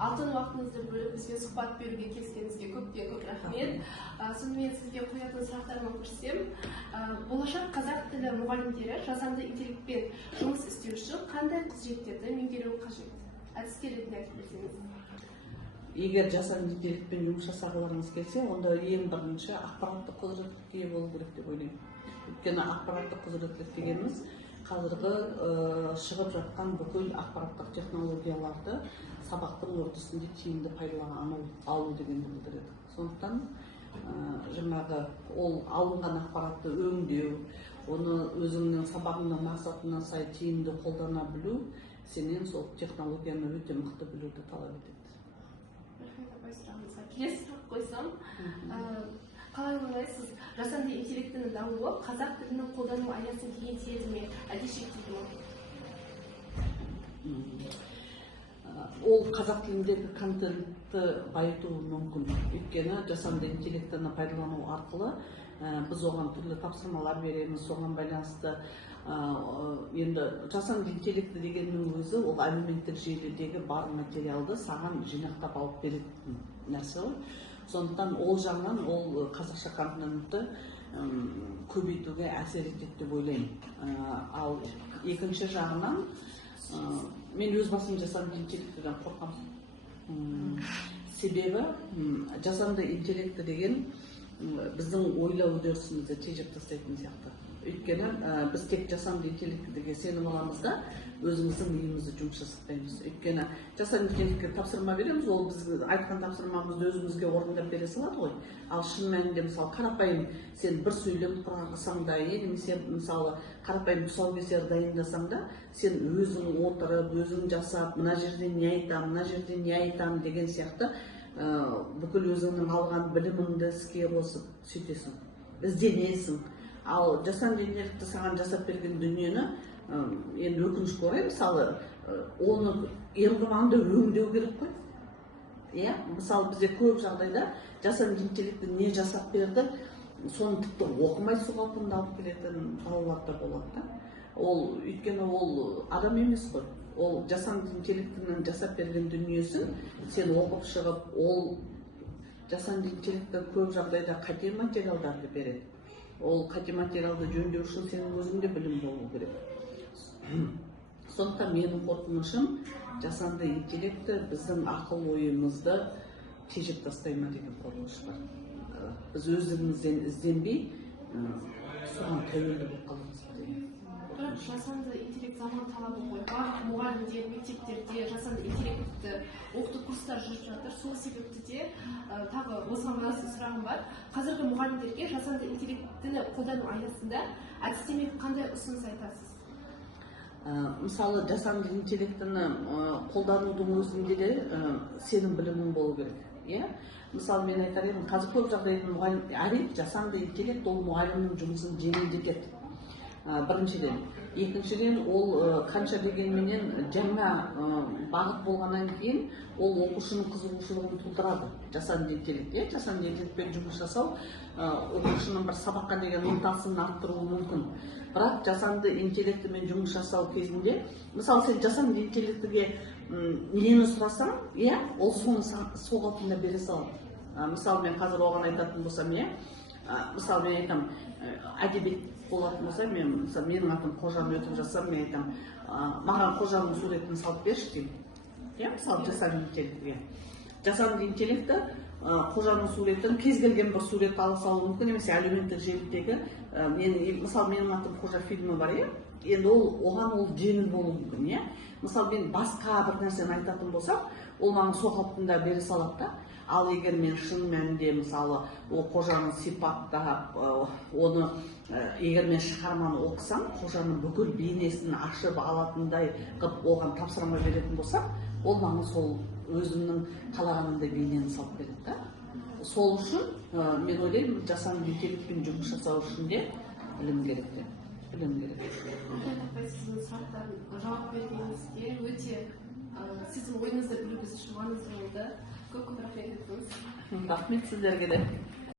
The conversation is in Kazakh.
алтын уақытыңызды бөліп бізге сұхбат беруге келіскеніңізге көп рахмет. Сонымен сізге қоятын сұрақтарыма көшсем, болашақ қазақ тілі мұғалімдері жасанды интеллектпен жұмыс істеу үшін қандай құзыреттерді меңгеруі қажет? Әдіскер ретінде айтып берсеңіз. Егер жасанды интеллектпен жұмыс жасағыларыңыз келсе, онда ең бірінші ақпараттық құзыреттілікке ие болу керек деп ойлаймын. Өйткені ақпараттық құзыреттілік дегеніміз қазіргі шығып жатқан бүкіл ақпараттық технологияларды сабақтың үрдісінде тиімді пайдалана алу дегенді білдіреді. Сондықтан жаңағы ол алынған ақпаратты өңдеу, оны өзіңнің сабағыңның мақсатына сай тиімді қолдана білу сенен сол технологияны өте мықты білуді талап етеді. Келесі сұрақ қойсам, қалай ойлайсыз, жасанды интеллектінің дамуы қазақ тілінің қолдану аясын кеңейтеді ме, әлде шектейді ме? Ол қазақ тіліндегі контентті байытуы мүмкін. Өйткені жасанды интеллектіні пайдалану арқылы біз оған түрлі тапсырмалар береміз, соған байланысты енді жасанды интеллекті дегеннің өзі ол әлеуметтік желідегі бар материалды саған жинақтап алып беретін нәрсе ғой. Сондықтан ол жағынан ол қазақша контентті көбейтуге әсер етеді деп ойлаймын. Ал екінші жағынан мен өз басым жасанды интеллектіден қорқамын. Себебі жасанды интеллекті деген біздің ойлау үдерісімізді тежеп тастайтын сияқты. Өйткені біз тек жасанды интеллектіге сенім аламыз да өзіміздің миымызды жұмыс жасатпаймыз. Өйткені жасанды интеллектке тапсырма береміз, ол біз айтқан тапсырмамызды өзімізге орындап бере салады ғой. Ал шын мәнінде мысалы қарапайым сен бір сөйлем құрасаң да, немесе мысалы қарапайым тұсаукесер дайындасаң да, сен өзің отырып, өзің жасап, мына жерде не айтам, мына жерде не айтам деген сияқты бүкіл өзіңнің алған біліміңді іске қосып сөйтесің, ізденесің. Ал жасанды интеллекті саған жасап берген дүниені енді өкінішке орай мысалы оны ең құрғанда өңдеу керек қой. Мысалы бізде көп жағдайда жасанды интеллекті не жасап берді, соны тіпті оқымай су қалпында алып келетін балалар да болады да. Ол өйткені ол адам емес қой. Ол жасанды интеллектінің жасап берген дүниесін сен оқып шығып, ол жасанды интеллекті көп жағдайда қате материалдарды береді. Ол қате материалды жөндеу үшін сенің өзіңде білім болу керек. Сондықтан менің қорқынышым жасанды интеллекті біздің ақыл ойымызды тежеп тастай ма деген қорқыныш бар. Біз өзімізден ізденбей, соған тәуелді болып қаламыз. Бірақ жасанды интеллект заман талабы ғой. Барлық мұғалімдер, мектептерде жасанды интеллектті оқыту курстар жүріп жатыр. Сол себепті де тағы осыған байланысты сұрағым бар. Қазіргі мұғалімдерге жасанды интеллектіні қолдану аясында әдістемеге қандай ұсыныс айтасыз? Мысалы жасанды интеллектіні қолданудың өзінде де сенің білімің болу керек. Мысалы мен айтар едім, қазір көп жағдайда мұғалім, әрине жасанды интеллект ол мұғалімнің жұмысын жеңілдетеді. Біріншіден. Екіншіден, ол қанша дегенменен жаңа бағыт болғаннан кейін ол оқушының қызығушылығын тудырады. Жасанды интеллект, жасанды интеллектпен жұмыс жасау оқушының бір сабаққа деген ынтасын арттыруы мүмкін. Бірақ жасанды интеллектімен жұмыс жасау кезінде, мысалы сен жасанды интеллектіге нені сұрасаң, ол соны сол қалпында бере салады. Мысалы мен қазір оған айтатын болсам, мысалы мен айтам, әдебиет болатын болса, менің атым Қожаны өтіп жасам, мен айтам, маған Қожаның суретін салып берші деймін. Мысалы жасанды интеллектіге. Жасанды интеллекті Қожаның суретін кез келген бір сурет ала салуы мүмкін, немесе әлеуметтік желідегі, мысалы менің атым Қожа фильмі бар, енді оған ол жеңіл болуы мүмкін. Мысалы мен басқа бір нәрсені айтатын болсам, ол маған сол қалпында бере салады да. Ал егер мен шын мәнінде мысалы ол Қожаны сипаттап, оны егер мен шығарманы оқысам, Қожаның бүкіл бейнесін ашып алатындай қып оған тапсырма беретін болсам, ол маған сол өзімнің қалағанымдай бейнені салып береді да. Сол үшін мен ойлаймын, жасанды интеллектпен жұмыс жасау үшін де білім керек те. Білім керек. Сіздің сұрақтарға жауап бергеніңізге өте сіздің ойыңызды білу біз үшін маңызды болды. Көп рахмет. Рахмет сіздерге де.